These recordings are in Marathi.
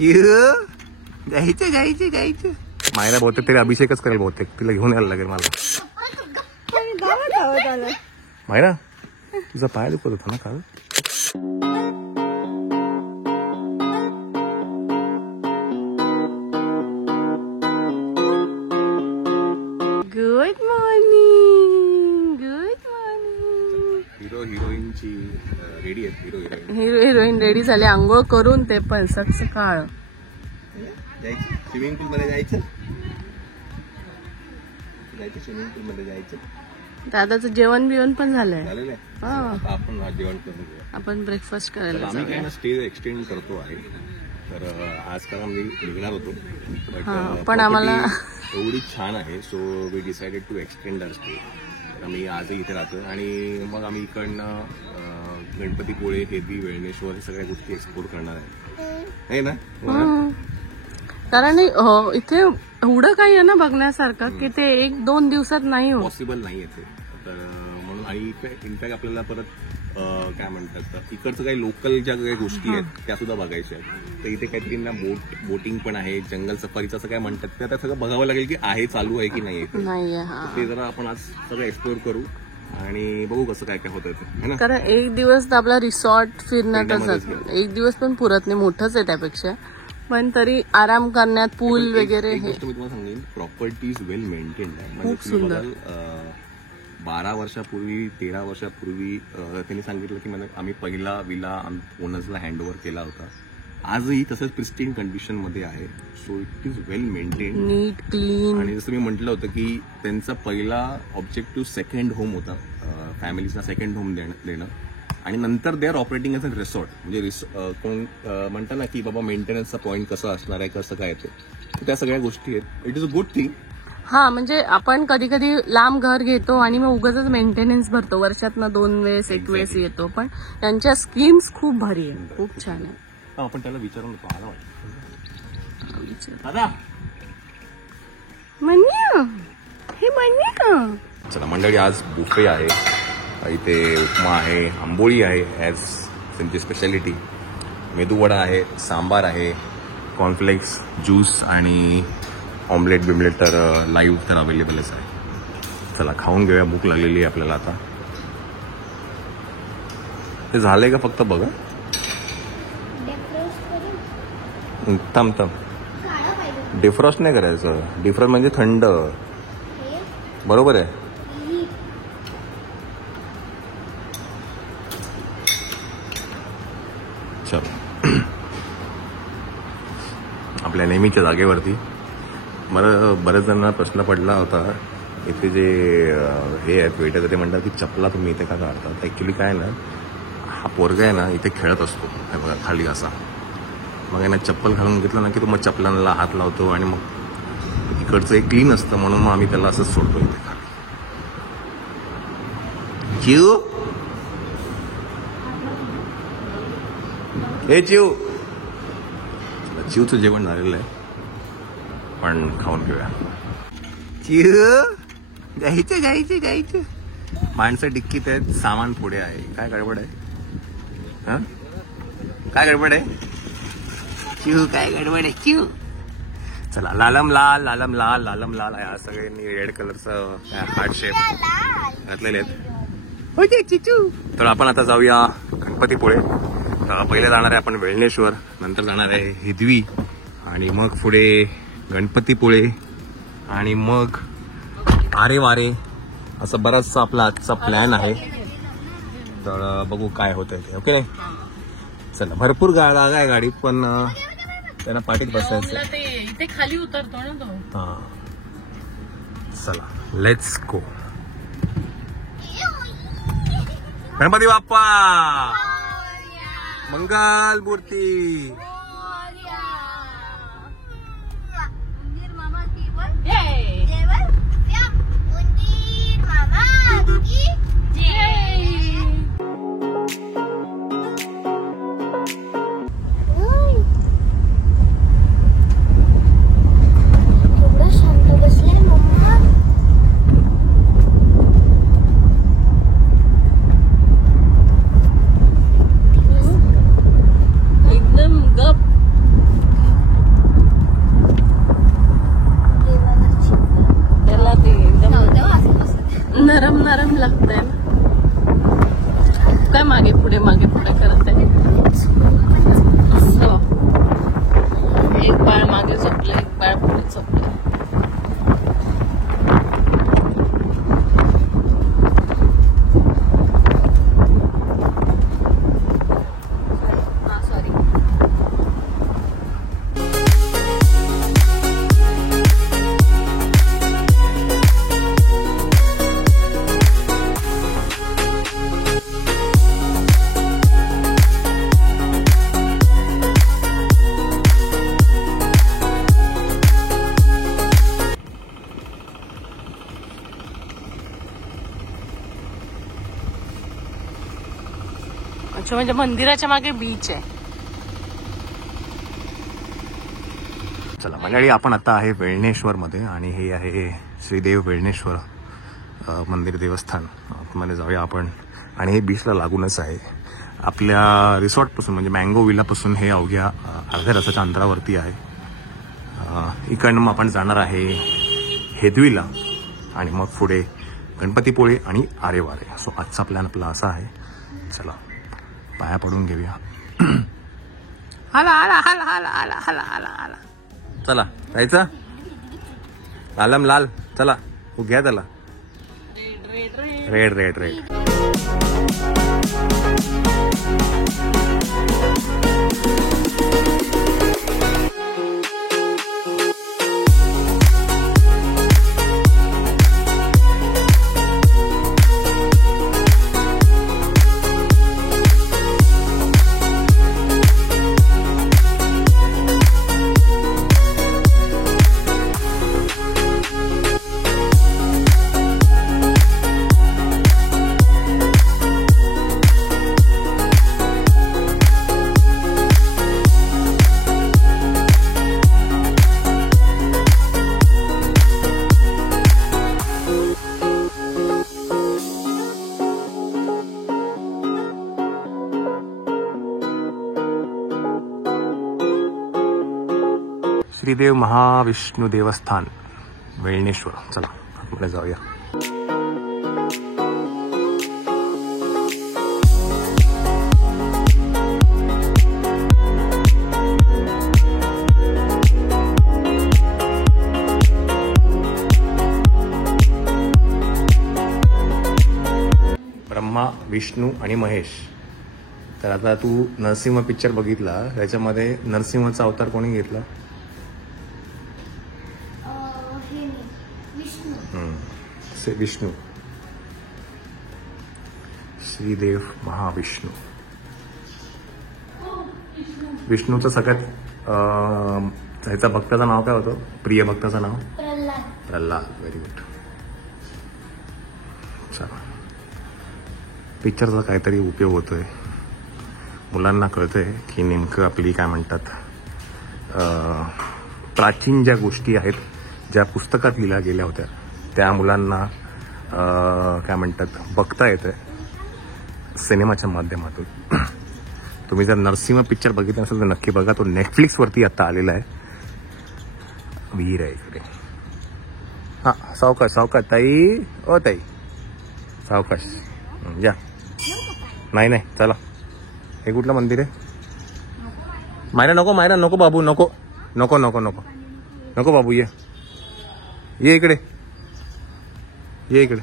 जायचं जायचं जायचं. मायला बहुतेक तरी अभिषेकच करेल, बहुतेक तिला घेऊन यायला लागेल मला. मायरा तुझा पाय दुखत होता ना काल. Good morning. Good morning. Hero हिरोईनची रेडी आहेत. हिरो हिरोईन रेडी झाले, आंघोळ करून, ते पण सकाळ. जायचं स्विमिंग पूल मध्ये जायचं. स्विमिंग पूल मध्ये जायचं. दादाचं जेवण बिवण पण झालंय. झालेलं आहे. आपण जेवण करून घेऊया. आपण ब्रेकफास्ट करायला आम्ही काय ना स्टे एक्सटेंड करतो आहे. तर आज का आम्ही निघणार होतो, पण आम्हाला एवढी छान आहे, so we decided to extend our stay. आम्ही आजही इथे राहतो आणि मग आम्ही इकडनं गणपतीपुळे, हेदवी, वेळणेश्वर हे सगळ्या गोष्टी एक्सप्लोर करणार आहे ना. कारण इथे एवढं काही आहे ना बघण्यासारखं की ते 1-2 दिवसात नाही होत, पॉसिबल नाही येते. तर म्हणून आणि इनफॅक्ट आपल्याला परत काय म्हणतात, इकडचं काही लोकल ज्या काही गोष्टी आहेत त्या सुद्धा बघायच्या आहेत. तर इथे काहीतरी ना बोटिंग पण आहे, जंगल सफारीचं असं काय म्हणतात, ते आता सगळं बघावं लागेल की आहे, चालू आहे की नाही. ते जरा आपण आज सगळं एक्सप्लोर करू आणि बघू कसं काय काय होतं ते. कारण 1 दिवस तर आपला रिसॉर्ट फिरण्यातच जातो. 1 दिवस पण पुरत नाही, मोठंच आहे त्यापेक्षा, पण तरी आराम करण्यात पूल वगैरे. हे मी तुम्हाला सांगेन, प्रॉपर्टी इज वेल मेंटेन्ड आहे. खूप सुंदर. 12 वर्षापूर्वी 13 वर्षापूर्वी त्यांनी सांगितलं की आम्ही पहिला विला ओनर्सला हँडओव्हर केला होता. आजही तसंच प्रिस्टीन कंडिशन मध्ये आहे. So it is well maintained, neat, clean. आणि जसं मी म्हटलं होतं की त्यांचा पहिला ऑब्जेक्टिव्ह सेकंड होम होता, फॅमिलीजना सेकंड होम देणं. आणि नंतर they are operating as a resort. म्हणजे कोण म्हणतात ना की बाबा मेंटेनन्सचा पॉईंट कसं असणार आहे, कसं काय ते, त्या सगळ्या गोष्टी आहेत. It is a good thing. म्हणजे आपण कधी कधी लांब घर घेतो आणि मग उगाच मेंटेनन्स भरतो, वर्षातनं 2 वेळेस 1 वेळेस येतो. पण त्यांच्या स्कीम्स खूप भारी आहे, खूप छान आहे. आपण त्याला विचारून आला हे चला मंडळी, आज बुफे आहे. इथे उपमा आहे, आंबोळी आहे ॲज त्यांची स्पेशालिटी, मेदूवडा आहे, सांबार आहे, कॉर्नफ्लेक्स, ज्यूस आणि ऑमलेट बिमलेट तर लाईव्ह तर अवेलेबलच आहे. चला खाऊन घेऊया, भूक लागलेली आहे आपल्याला आता. ते झालंय का फक्त बघा. थांब डिफ्रॉस्ट नाही करायचं. डिफ्रॉस्ट म्हणजे थंड, बरोबर आहे. चल आपल्या नेहमीच्या जागेवरती. बऱ्याच जणांना प्रश्न पडला होता, इथे जे हे आहेत वेटर, ते म्हणतात की चपला तुम्ही इथे का काढतात. ॲक्च्युली काय ना, हा पोरगा आहे ना इथे खेळत असतो, हे बघा खाली असा. मग आहे ना चप्पल घालून घेतलं ना की तो मग चपलांना हात लावतो आणि मग इकडचं एक क्लीन असतं, म्हणून मग आम्ही त्याला असंच सोडतो इथे खाली. चिव हे चिवचं जेवण झालेलं आहे, पण खाऊन घेऊया. जायचं जायचं जायचं. माणसं डिक्कीत आहेत, सामान पुढे आहे. काय गडबड आहे? हा काय गडबड आहे चिव? काय गडबड आहे चिव? चला लालम लाल लालम लाल लालम लाल. सगळ्यांनी रेड कलरचं हार्ट शेप घातलेले आहेत. चिचू. तर आपण आता जाऊया गणपतीपुळे. पहिले जाणार आहे आपण वेळणेश्वर, नंतर जाणार आहे हेदवी, आणि मग पुढे गणपतीपुळे, आणि मग आरे वारे. असं बराचसा आपला आजचा प्लॅन आहे. तर बघू काय होतंय ते. ओके. चला, भरपूर जागा आहे गाडीत, पण त्यांना पाठीत बसायचं. इथे खाली उतरतो ना तो. हा चला लेट्स गो. गणपती बाप्पा मंगल मूर्ती. एकदम गप अच्छा, म्हणजे मंदिराच्या मागे बीच आहे. चला मंडळी, आपण आता आहे वेळणेश्वर मध्ये आणि हे आहे श्रीदेव वेळणेश्वर मंदिर देवस्थान. मध्ये जाऊया आपण. आणि हे बीचला लागूनच आहे. आपल्या रिसॉर्टपासून म्हणजे मँगो विलापासून हे अवघ्या अर्ध्या तासाच्या अंतरावरती आहे. इकडनं मग आपण जाणार आहे हेदवीला आणि मग पुढे गणपतीपुळे आणि आरेवारे. सो आजचा प्लॅन आपला असा आहे. चला पाया पडून घेऊया. हाला हाला हाला हाला हाला हाला हाला हाला. चला जायचं. आलम लाल. चला घ्या त्याला. Red red red. Shridev Mahavishnu देवस्थान वेळणेश्वर. चला पुढे जाऊया. ब्रह्मा, विष्णू आणि महेश. तर आता तू नरसिंह पिक्चर बघितला, त्याच्यामध्ये नरसिंहचा अवतार कोणी घेतला? विष्णू. श्रीदेव महाविष्णू. विष्णूचं सगळ्यात ह्याचा भक्ताचं नाव काय होतं? प्रिय भक्ताचं नाव प्रल्हाद. Very good. चला, पिक्चरचा काहीतरी उपयोग होतोय. मुलांना कळतंय की नेमकं आपली काय म्हणतात प्राचीन ज्या गोष्टी आहेत, ज्या पुस्तकात लिहिल्या गेल्या होत्या, त्या मुलांना काय म्हणतात बघता येतंय सिनेमाच्या माध्यमातून. तुम्ही जर नरसिंह पिक्चर बघितला असेल तर नक्की बघा. तो नेटफ्लिक्सवरती आता आलेला आहे. विहीर आहे इकडे. हां, सावकाश सावकाश ताई. ओ ताई सावकाश. या. नाही नाही चला. हे कुठलं मंदिर आहे? मायरा नको, मायरा नको बाबू, नको नको नको नको नको बाबू. ये इकडे, ये इकडे.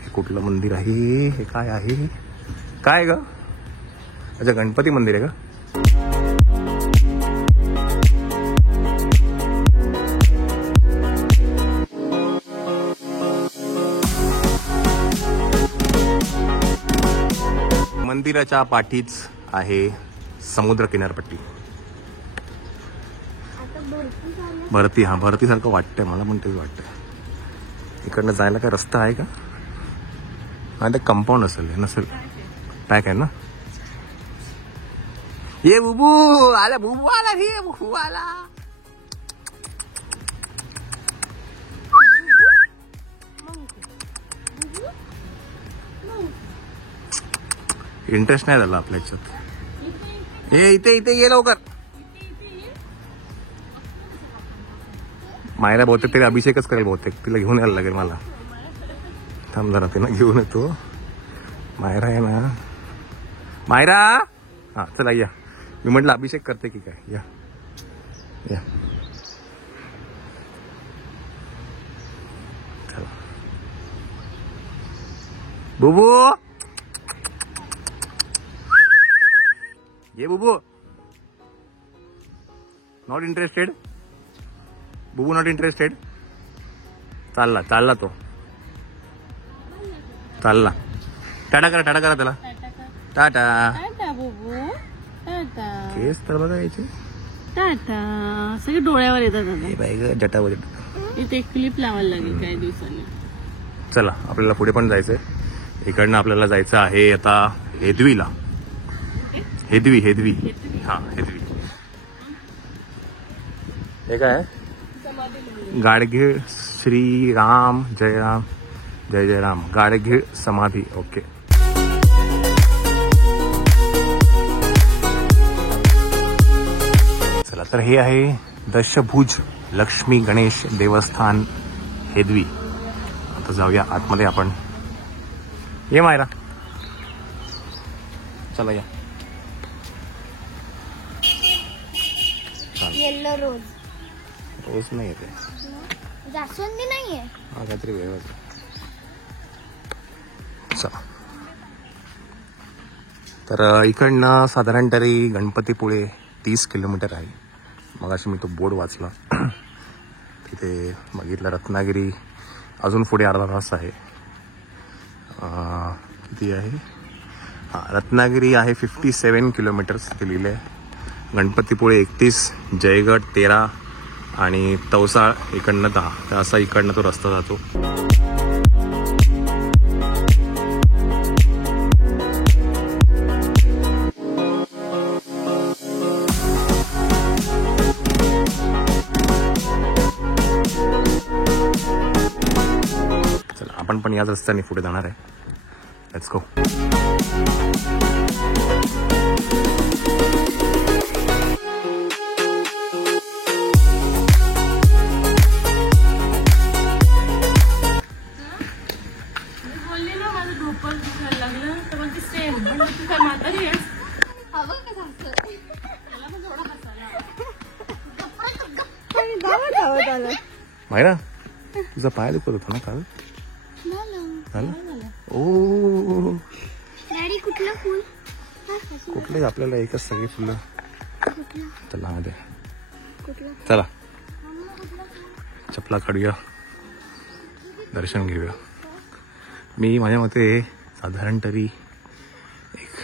हे कुठलं मंदिर आहे? हे काय आहे? काय ग? अच्छा, गणपती मंदिर आहे का? मंदिराच्या पाठीच आहे समुद्र किनारपट्टी. भरती. हा, भरतीसारखं वाटतंय मला, पण तेच वाटतंय. इकडनं जायला काय रस्ता आहे का? हा, ते कंपाऊंड असेल. नसेल, पॅक आहे ना. ये बुबू आला, बुबू आला, हे बुबू आला. इंटरेस्ट नाही झाला आपल्या ह्याच्यात. हे इथे इथे ये लवकर. मायरा बहुतेक तरी अभिषेकच करेल बहुतेक. तिला घेऊन यायला लागेल मला. थांब जरा, तिला घेऊन येतो. मायरा आहे ना? मायरा. हा चला या. मी म्हटलं अभिषेक करते की काय. या या. चला बुबू. ये Bubu. Not interested. Bubu not interested. चालला चालला तो. चालला. टाटा करा त्याला. टाटा. केस तर बघा यायचे. टाटा. सगळे डोळ्यावर येतात. बाई ग, जटावर येतात. इथे क्लिप लावायला लागेल काही दिवसांनी. चला, आपल्याला पुढे पण जायचंय. इकडनं आपल्याला जायचं आहे आता हेदवीला. हेदवी हेदवी हा हेदवी. हे काय गाडगीळ श्रीराम जय राम जय जय राम गाडगीळ समाधी. ओके. चला तर हे आहे दशभुज लक्ष्मी गणेश देवस्थान हेदवी. आता जाऊया आतमध्ये आपण. ये मायरा चला या. येल्लो रोज रोज नाही येते. जास्वंदी नाहीये. हा काहीतरी वेगळं. चला तर इकडनं साधारण तरी गणपतीपुळे 30 किलोमीटर आहे. मगाशी मी तो बोर्ड वाचला तिथे बघितलं रत्नागिरी अजून पुढे अर्धा तास आहे. किती आहे? हां रत्नागिरी आहे 57 किलोमीटर्स तिथे लिहिले आहे. गणपतीपुळे 31, जयगड 13 आणि तवसाळ इकडनं 10. तर असा इकडनं तो रस्ता जातो. चला आपण पण याच रस्त्याने पुढे जाणार आहे. Let's go. मायरा तुझा पाय दुखत होता ना काल? ओ डॅडी कुठलं फुल? कुठले आपल्याला एकच सगळी फुलं. चला मध्ये कुठलं? चला चपला काढूया दर्शन घेऊया. मी माझ्या मते साधारण तरी एक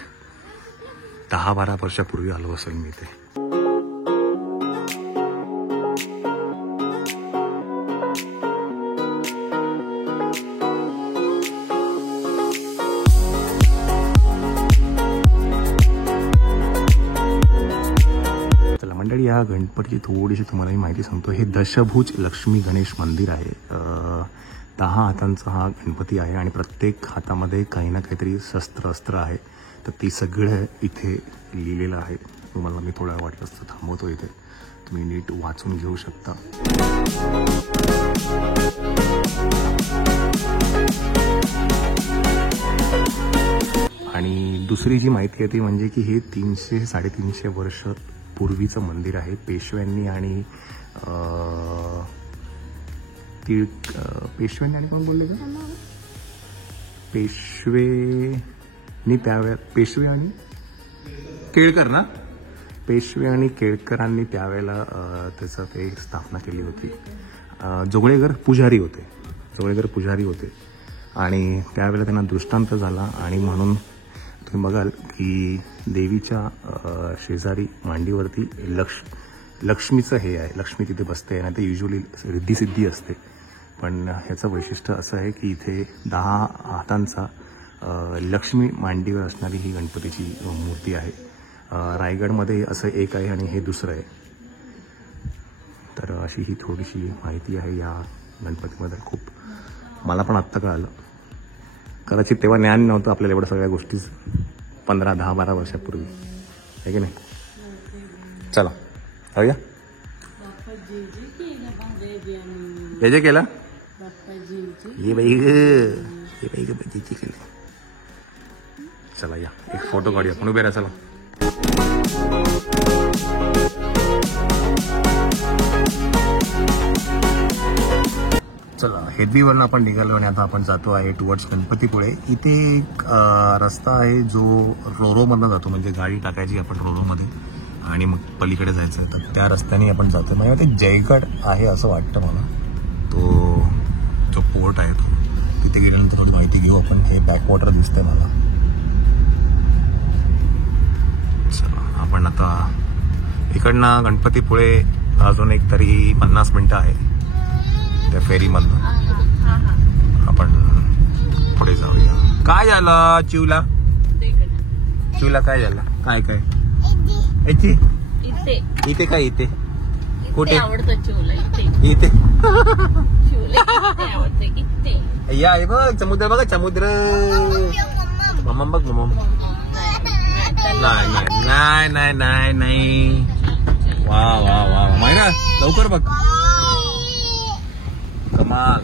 10-12 वर्षापूर्वी आलो असेल मी इथे. मंडळी या गणपतीची थोडीशी तुम्हाला माहिती सांगतो. हे दशभुज लक्ष्मी गणेश मंदिर आहे. 10 हातांचा हा गणपती आहे आणि प्रत्येक हातामध्ये काही ना काहीतरी अस्त्र आहे. तर ती सगळं इथे लिहिलेलं आहे. तुम्हाला मी थोडा वाटलं असतं थांबवतो इथे, तुम्ही नीट वाचून घेऊ शकता. आणि दुसरी जी माहिती आहे ती म्हणजे की हे 300-350 वर्ष पूर्वीचं मंदिर आहे. पेशव्यांनी आणि पेशव्यांनी आणि कोण बोलले का? पेशवे आणि केळकर ना. पेशवे आणि केळकरांनी त्यावेळेला त्याचं ते स्थापना केली होती. जोगळेकर पुजारी होते आणि त्यावेळेला त्यांना दृष्टांत झाला आणि म्हणून तुम्ही बघाल की देवीच्या शेजारी मांडीवरती लक्ष्मीचं हे आहे. लक्ष्मी तिथे बसते आणि ते युजली रिद्धी असते. पण ह्याचं वैशिष्ट्य असं आहे की इथे 10 हातांचा लक्ष्मी मांडीवर असणारी ही गणपतीची मूर्ती आहे. रायगडमध्ये असं एक आहे आणि हे दुसरं आहे. तर अशी ही थोडीशी माहिती आहे या गणपतीमध्ये. खूप मला पण आत्ता कळालं. कदाचित तेव्हा ज्ञान नव्हतं आपल्याला एवढ्या सगळ्या गोष्टी 15-10-12 वर्षापूर्वी आहे की नाही. चला जाऊया. जे जे केलं ये बाई ग केलं. चला या एक फोटो काढूया. म्हणून बेरा चला. चला हेदवीवरून आपण निघालो आणि आता आपण जातो आहे टुवर्ड्स गणपतीपुळे. इथे एक रस्ता आहे जो रोरोमधनं जातो. म्हणजे गाडी टाकायची आपण रोरोमध्ये आणि मग पलीकडे जायचं. तर त्या रस्त्याने आपण जातो. म्हणजे ते जयगड आहे असं वाटतं मला. तो जो पोर्ट आहे तो तिथे गेल्यानंतर थोडी माहिती घेऊ आपण. हे बॅकवॉटर दिसतंय मला. चला आपण आता इकडनं गणपतीपुळे अजून एक तरी 50 मिनिटं आहे त्या फेरीमधनं. आपण पुढे जाऊया. काय झालं चिवला? चिवला काय झालं? काय काय इथे इथे इथे काय इथे कुठे आवडतं चिवला इथे इथे चिवला इथे आवडते इथे या हे बघ समुद्र बघा समुद्र मम्मा बघ मम्मा नाही नाही नाही नाही नाही नाही वा वा वा मायना लवकर बघ कमाल.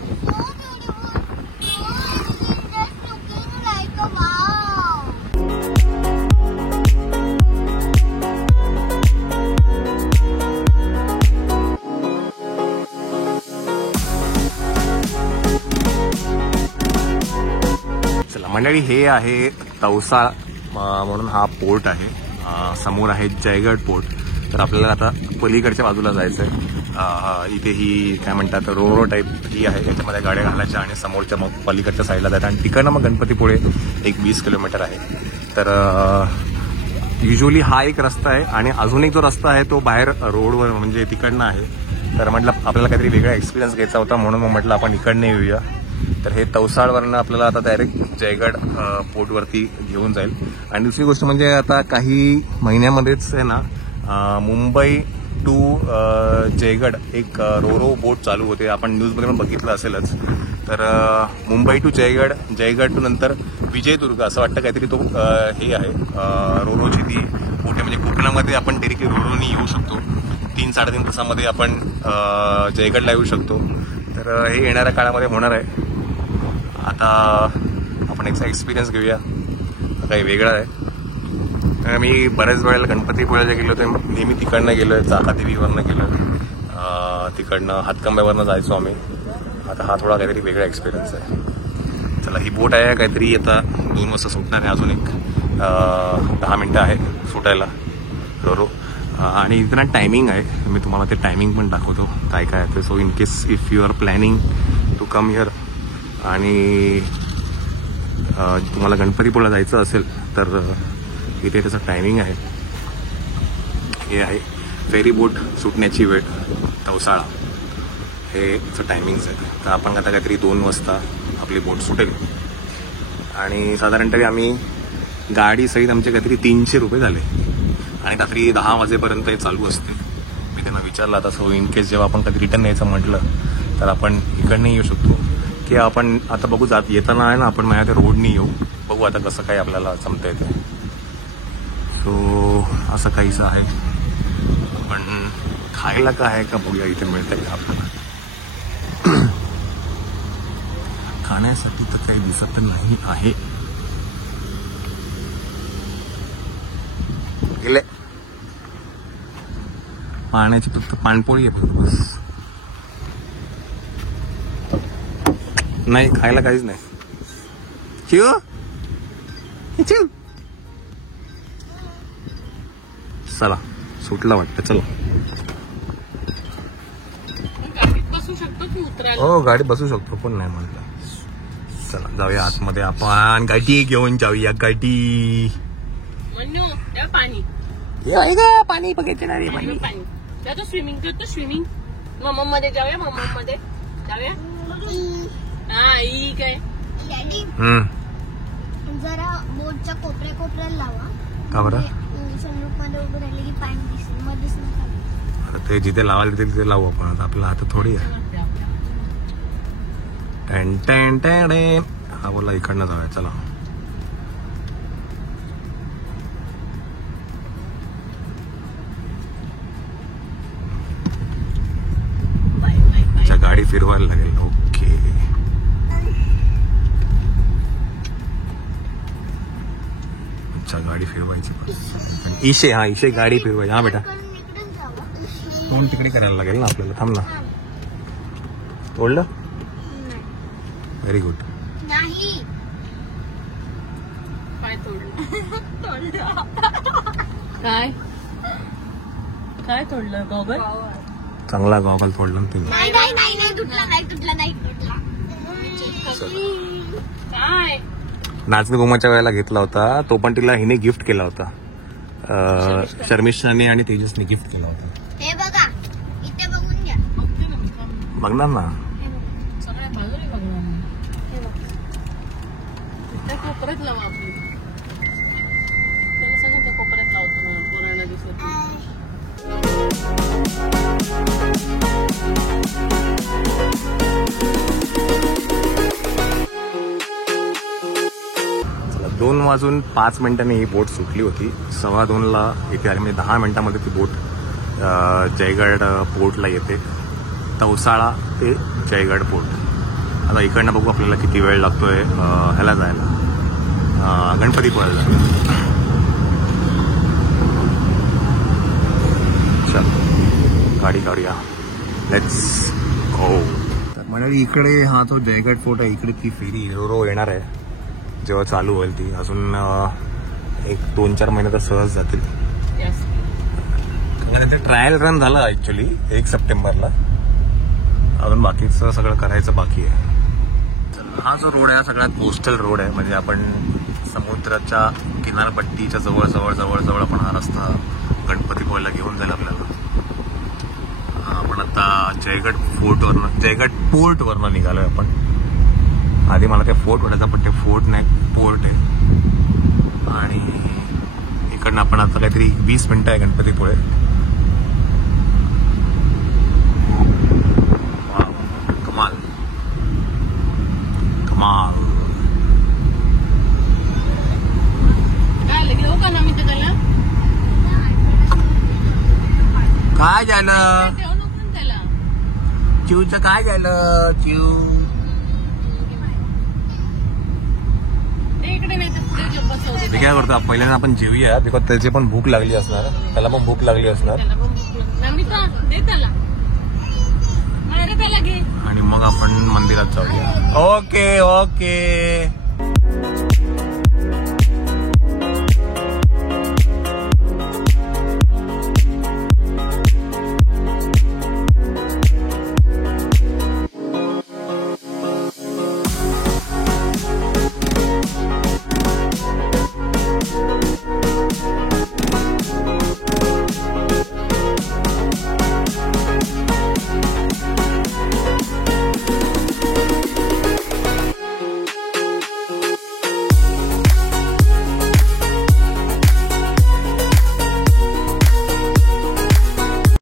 चला मंडळी हे आहे तवसाळ म्हणून हा पोर्ट आहे. समोर आहे जयगड पोर्ट. तर आपल्याला आता पलीकडच्या बाजूला जायचं आहे. इथे ही काय म्हणतात रोरो टाईप ही आहे. याच्यामध्ये गाड्या घालायच्या आणि समोरच्या मग पलीकडच्या साईडला जायचं आणि तिकडनं मग गणपतीपुळे एक 20 किलोमीटर आहे. तर युजली हा एक रस्ता आहे आणि अजून एक जो रस्ता आहे तो बाहेर रोडवर म्हणजे तिकडनं आहे. तर म्हटलं आपल्याला काहीतरी वेगळा एक्सपिरियन्स घ्यायचा होता म्हणून मग म्हटलं आपण इकडनं येऊया. तर हे तवसाळवरनं आपल्याला आता डायरेक्ट जयगड पोर्टवरती घेऊन जाईल. आणि दुसरी गोष्ट म्हणजे आता काही महिन्यामध्येच आहे ना मुंबई टू जयगड एक रोरो बोट चालू होते. आपण न्यूजमध्ये पण बघितलं असेलच. तर मुंबई टू जयगड, जयगड टू नंतर विजयदुर्ग असं वाटतं काहीतरी तो हे आहे रोरोची ती बोट आहे. म्हणजे कोकणामध्ये आपण डायरेक्टली रोरोनी येऊ शकतो. 3-3.5 तासामध्ये आपण जयगडला येऊ शकतो. तर हे येणाऱ्या काळामध्ये होणार आहे. आता आपण एक एक्सपिरियन्स घेऊया काही वेगळा आहे. मी बऱ्याच वेळेला गणपतीपुळ्याला गेलो तर नेहमी तिकडनं गेलो आहे. चाकादेवीवरनं गेलो आहे. तिकडनं हातकंब्यावरनं जायचो आम्ही. आता हा थोडा काहीतरी वेगळा एक्सपिरियन्स आहे. चला ही बोट आहे काहीतरी आता 2 वाजता सुटणार आहे. अजून एक 10 मिनटं आहे सुटायला रोरो. आणि इथं टायमिंग आहे. मी तुम्हाला ते टायमिंग पण दाखवतो काय काय आहे. So in case if you are planning to come here आणि तुम्हाला गणपतीपुळ्याला जायचं असेल तर इथे त्याचं टायमिंग आहे. हे आहे फेरी बोट सुटण्याची वेळ तवसाळा हे त्याचं टायमिंग्स आहे. तर आपण आता काहीतरी 2 वाजता आपली बोट सुटेल आणि साधारणतः आम्ही गाडीसहित आमचे काहीतरी 300 रुपये झाले आणि रात्री 10 वाजेपर्यंत हे चालू असते. मी त्यांना विचारलं आता सो इन केस जेव्हा आपण कधी रिटर्न यायचं म्हटलं तर आपण इकडनं येऊ शकतो की आपण आता बघू जात येताना आहे ना आपण माझ्या त्या रोडनी येऊ. बघू आता कसं काही आपल्याला जमता येते. सो असं काहीसं आहे. पण खायला काय आहे का बघूया इथे मिळतंय का आपल्याला. खाण्यासाठी तर काही दिसत नाही आहे. गेले पाण्याची फक्त पाणपोळी आहे बस. नाही खायला काहीच नाही. चिव चिव चला सुटला वाटतं. चला बसू शकतो की उतरायला? हो गाडी बसू शकतो कोण नाही म्हणलं. चला जाऊया आतमध्ये आपण गाडी घेऊन जाऊया. गाडी पाणी पाणी बघायचं ना रे. पाणी पाणी जातो स्विमिंग करतो. स्विमिंग मम्मा मध्ये जाऊया. मम्मा मध्ये जाऊया. हा ही काय डॅडी जरा बोटच्या कोपऱ्याला लावा. का बरं? सनरूफ मध्ये उभं राहिले की पाणी दिसेल. मध्येच नका. ते जिथे लावायला तिथे लावू आपण. आता आपला हात थोडी आहे. टॅन टॅन टॅन. हा बोला इकडनं जाऊया. चला गाडी फिरवायला लागेल. ओके अच्छा गाडी फिरवायची. इशे हा इशे गाडी फिरवायची. हा बेटा तोंड तिकडे करायला लागेल ना आपल्याला. थांब ना. तोडलं व्हेरी गुड. नाही काय तोडलं? काय काय तोडलं? गॉगल चांगला गॉगल तोडला ना तुम्ही. नाही तुटला. काय नाचणी गोमाच्या वेळेला घेतला होता तो पण तिला हिने गिफ्ट केला होता. शर्मिष्ठाने आणि तेजसने गिफ्ट केला होता. हे बघा इथे बघून घ्या. बघणार ना सगळ्या बाजूने बघणार. कोपऱ्यात लावा आपली. चला 2:05 ही बोट सुटली होती. 2:15 इथे आली, म्हणजे 10 मिनिटांमध्ये ती बोट जयगड पोर्टला येते. तवसाळा ते जयगड पोर्ट. आता इकडनं बघू आपल्याला किती वेळ लागतोय ह्याला जायला, गणपतीपुळ्याला जायला. चल गाडी काढूया, लेट्स गो. तर म्हणाली इकडे हा तो जयगड फोर्ट आहे, इकडे ती फेरी रो येणार आहे जेव्हा चालू होईल ती. अजून 1-2-4 महिने तर सहज जातील. त्यांचं ट्रायल रन झालं ऍक्च्युली 1 सप्टेंबरला. अजून बाकीचं सगळं करायचं बाकी आहे. हा जो रोड आहे हा सगळ्यात कोस्टल रोड आहे, म्हणजे आपण समुद्राच्या किनारपट्टीच्या जवळ जवळ जवळ जवळ आपण हा रस्ता गणपतीपुळ्याला घेऊन जाईल आपल्याला. आपण आता जयगड पोर्टवरनं निघालोय आपण. आधी मला ते फोर्ट वाटायचं, पण ते फोर्ट नाही, पोर्ट आहे. आणि इकडनं आपण आता काहीतरी 20 मिनिटं आहे गणपतीपुळे. कमाल कमाल. काय झालं चिवचं, काय झालं चिव? ते काय करतो पहिल्यांदा आपण जेवूया, बिकॉज त्याची पण भूक लागली असणार, त्याला पण भूक लागली असणार. आणि मग आपण मंदिरात जाऊया. Okay okay.